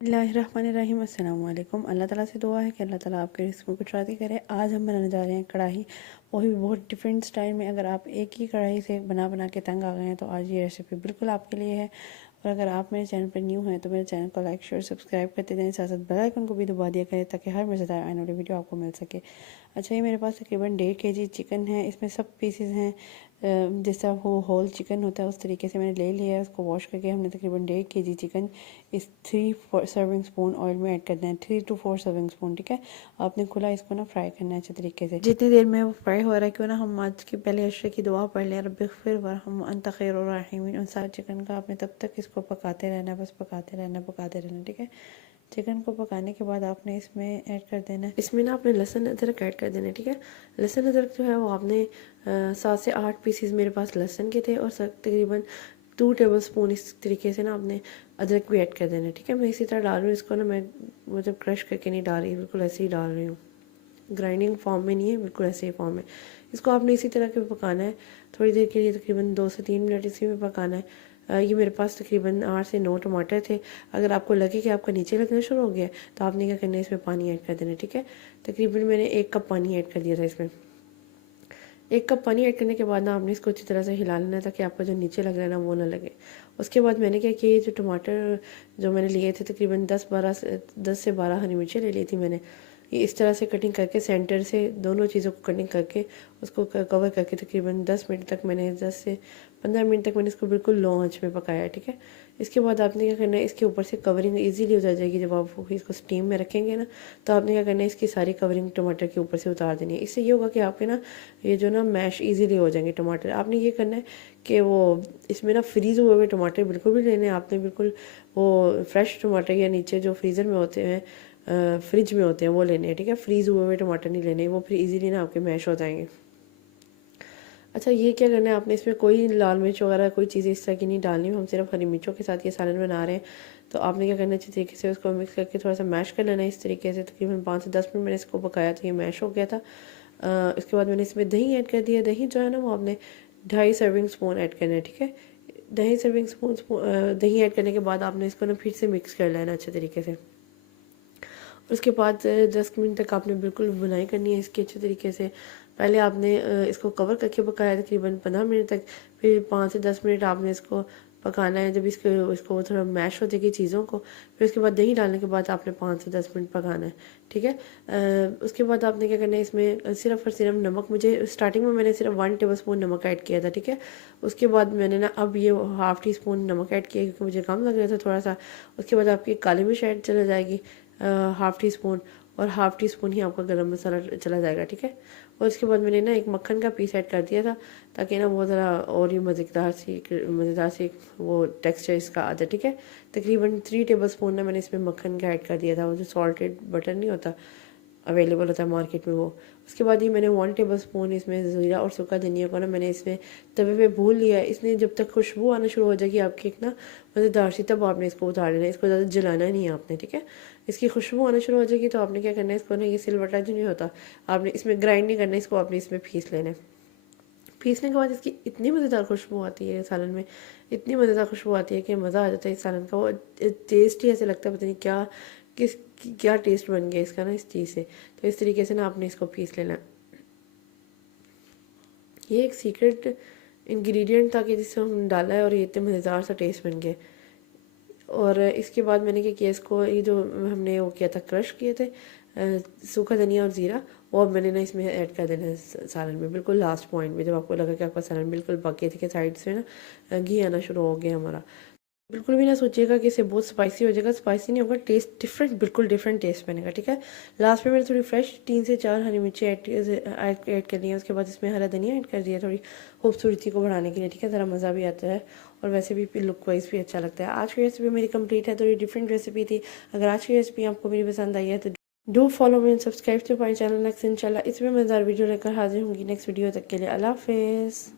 बिस्मिल्लाहिर्रहमानिर्रहीम अस्सलाम वालेकुम। अल्लाह ताला से दुआ है कि अल्लाह ताला आपके रिस्क में कुछ राज़ी करे। आज हम बनाने जा रहे हैं कढ़ाई, वो भी बहुत डिफरेंट स्टाइल में। अगर आप एक ही कढ़ाई से बना बना के तंग आ गए हैं तो आज ये रेसिपी बिल्कुल आपके लिए है। और अगर आप मेरे चैनल पर न्यू हैं तो मेरे चैनल को लाइक शेयर सब्सक्राइब करते जाएं, साथ साथ बेल आइकन को भी दबा दिया करें ताकि हर मज़ेदार आने वाली वीडियो आपको मिल सके। अच्छा, ये मेरे पास तकरीबन 1.5 kg चिकन है। इसमें सब पीसेस हैं, जैसा वो होल चिकन होता है उस तरीके से मैंने ले लिया है। उसको वॉश करके हमने तकरीबन 1.5 kg चिकन इस 3 सर्विंग स्पून ऑयल में ऐड कर देना है, 3 to 4 सर्विंग स्पून। ठीक है, आपने खुला इसको ना फ्राई करना है अच्छे तरीके से। जितनी देर में वो फ्राई हो रहा है, क्यों ना हम आज की पहले अशरे की दुआ पढ़ लें, रब्बि ग़फ़िर वरहम अंत खैरुर राहिमीन। उन सारे चिकन का आपने तब तक इसको पकाते रहना है, बस पकाते रहना पकाते रहना। ठीक है, चिकन को पकाने के बाद आपने इसमें ऐड कर देना है, इसमें ना आपने लहसुन अदरक ऐड कर देना है। ठीक है, लहसुन अदरक जो है वो आपने 7 से 8 पीसीज मेरे पास लहसुन के थे और तकरीबन 2 टेबल स्पून इस तरीके से ना आपने अदरक भी ऐड कर देना है। ठीक है, मैं इसी तरह डाल रही हूँ इसको ना, मैं मतलब क्रश करके नहीं डाल रही, बिल्कुल ऐसे ही डाल रही हूँ, ग्राइंडिंग फॉर्म में नहीं है, बिल्कुल ऐसे ही फॉर्म में। इसको आपने इसी तरह के पकाना है थोड़ी देर के लिए, तकरीबन 2 से 3 मिनट इसी में पकाना है। ये मेरे पास तकरीबन 8 से 9 टमाटर थे। अगर आपको लगे कि आपका नीचे लगना शुरू हो गया तो आपने क्या करना है, इसमें पानी ऐड कर देना है। ठीक है, तकरीबन मैंने 1 कप पानी ऐड कर दिया था इसमें। 1 कप पानी ऐड करने के बाद ना आपने इसको अच्छी तरह से हिला लेना है ताकि आपका जो नीचे लग रहा है ना वो ना लगे। उसके बाद मैंने क्या किया, जो टमाटर जो मैंने लिए थे तकरीबन 10 से 12 हरी मिर्चें ले ली थी मैंने। ये इस तरह से कटिंग करके सेंटर से दोनों चीज़ों को कटिंग करके उसको कवर करके तकरीबन 10 मिनट तक मैंने 10 से 15 मिनट तक मैंने इसको बिल्कुल लो आंच में पकाया। ठीक है, इसके बाद आपने क्या करना है, इसके ऊपर से कवरिंग इजीली उतर जाएगी जब आप इसको स्टीम में रखेंगे ना, तो आपने क्या करना है, इसकी सारी कवरिंग टमाटर के ऊपर से उतार देनी है। इससे ये होगा कि आपके ना ये जो ना मैश इजीली हो जाएंगे टमाटर। आपने ये करना है कि वो इसमें ना फ्रीज़ हुए हुए टमाटर बिल्कुल भी लेने हैं आपने, बिल्कुल वो फ्रेश टमाटर या नीचे जो फ्रीज़र में होते हैं, फ्रिज में होते हैं वो लेने हैं। ठीक है, फ्रीज़ हुए हुए टमाटर नहीं लेने, वो फिर इजीली ना आपके मैश हो जाएंगे। अच्छा, ये क्या करना है आपने, इसमें कोई लाल मिर्च वगैरह कोई चीज़ इस तरह की नहीं डालनी, हम सिर्फ हरी मिर्चों के साथ ये सालन बना रहे हैं। तो आपने क्या करना है, अच्छी तरीके से उसको मिक्स करके थोड़ा सा मैश कर लेना है इस तरीके से। तकरीबन 5 से 10 मिनट मैंने इसको पकाया तो ये मैश हो गया था। इसके बाद मैंने इसमें दही ऐड कर दिया। दही जो है ना वो आपने 2.5 सर्विंग स्पून ऐड करना है। ठीक है, 2.5 सर्विंग स्पून दही ऐड करने के बाद आपने इसको ना फिर से मिक्स कर लेना अच्छे तरीके से। उसके बाद 10 मिनट तक आपने बिल्कुल बुनाई करनी है इसकी अच्छे तरीके से। पहले आपने इसको कवर करके पकाया तकरीबन 15 मिनट तक, फिर 5 से 10 मिनट आपने इसको पकाना है। जब इसको थोड़ा मैश हो जाएगी चीज़ों को, फिर उसके बाद दही डालने के बाद आपने 5 से 10 मिनट पकाना है। ठीक है, उसके बाद आपने क्या करना है, इसमें सिर्फ और सिर्फ नमक, मुझे स्टार्टिंग में मैंने सिर्फ 1 टेबल स्पून नमक ऐड किया था। ठीक है, उसके बाद मैंने ना अब ये ½ टी स्पून नमक ऐड किया क्योंकि मुझे कम लग रहा था थोड़ा सा। उसके बाद आपकी काली मिर्च ऐड चला जाएगी ½ टी स्पून, और ½ टी स्पून ही आपका गरम मसाला चला जाएगा। ठीक है, और उसके बाद मैंने ना एक मक्खन का पीस ऐड कर दिया था ताकि ना वो ज़रा और ही मज़ेदार सी वो टेक्सचर इसका आ जाए। ठीक है, तकरीबन 3 टेबल स्पून ना मैंने इसमें मक्खन का ऐड कर दिया था, वो जो सॉल्टेड बटर नहीं होता अवेलेबल होता है मार्केट में वो। उसके बाद ये मैंने 1 टेबल स्पून इसमें ज़ीरा और सूखा धनिया को ना मैंने इसमें तवे पे भून लिया। इसने जब तक खुशबू आना शुरू हो जाएगी आपकी एक ना मज़ेदार सी, तब आपने इसको उतार लेना है, इसको ज़्यादा जलाना नहीं है आपने। ठीक है, इसकी खुशबू आना शुरू हो जाएगी तो आपने क्या करना है, इसको ना ये सिलवटा जो नहीं होता आपने इसमें ग्राइंड नहीं करना है, इसको आपने इसमें पीस लेना है। पीसने के बाद इसकी इतनी मज़ेदार खुशबू आती है सालन में, इतनी मज़ेदार खुशबू आती है कि मज़ा आ जाता है इस सालन का। वो टेस्ट ही ऐसे लगता है पता नहीं क्या टेस्ट बन गया इसका ना इस चीज़ से। तो इस तरीके से ना आपने इसको पीस लेना है। ये एक सीक्रेट इंग्रेडिएंट था कि जिससे हम डाला है और ये इतने मज़ेदार सा टेस्ट बन गया। और इसके बाद मैंने क्या किया, इसको ये जो हमने वो किया था क्रश किए थे सूखा धनिया और ज़ीरा, वो अब मैंने ना इसमें ऐड कर देना है सालन में, बिल्कुल लास्ट पॉइंट में, जब आपको लगा कि आपका सालन बिल्कुल पक गया थी कि साइड से ना घी आना शुरू हो गया हमारा। बिल्कुल भी ना सोचिएगा कि इसे बहुत स्पाइसी हो जाएगा, स्पाइसी नहीं होगा, टेस्ट डिफरेंट, बिल्कुल डिफरेंट टेस्ट बनेगा। ठीक है, लास्ट में मैंने थोड़ी फ्रेश 3 से 4 हरी मिर्ची ऐड कर दी है। उसके बाद इसमें हरा धनिया ऐड कर दिया थोड़ी खूबसूरती को बढ़ाने के लिए। ठीक है, ज़रा मज़ा भी आता है और वैसे भी लुक वाइज भी अच्छा लगता है। आज की रेसिपी मेरी कंप्लीट है, थोड़ी डिफरेंट रेसिपी थी। अगर आज की रेसिपी आपको मेरी पसंद आई है तो do follow me and subscribe to my channel. Next इंशाल्लाह इसमें मज़ेदार वीडियो लेकर हाजिर होंगी नेक्स्ट वीडियो तक के लिए अल्लाह हाफिज़।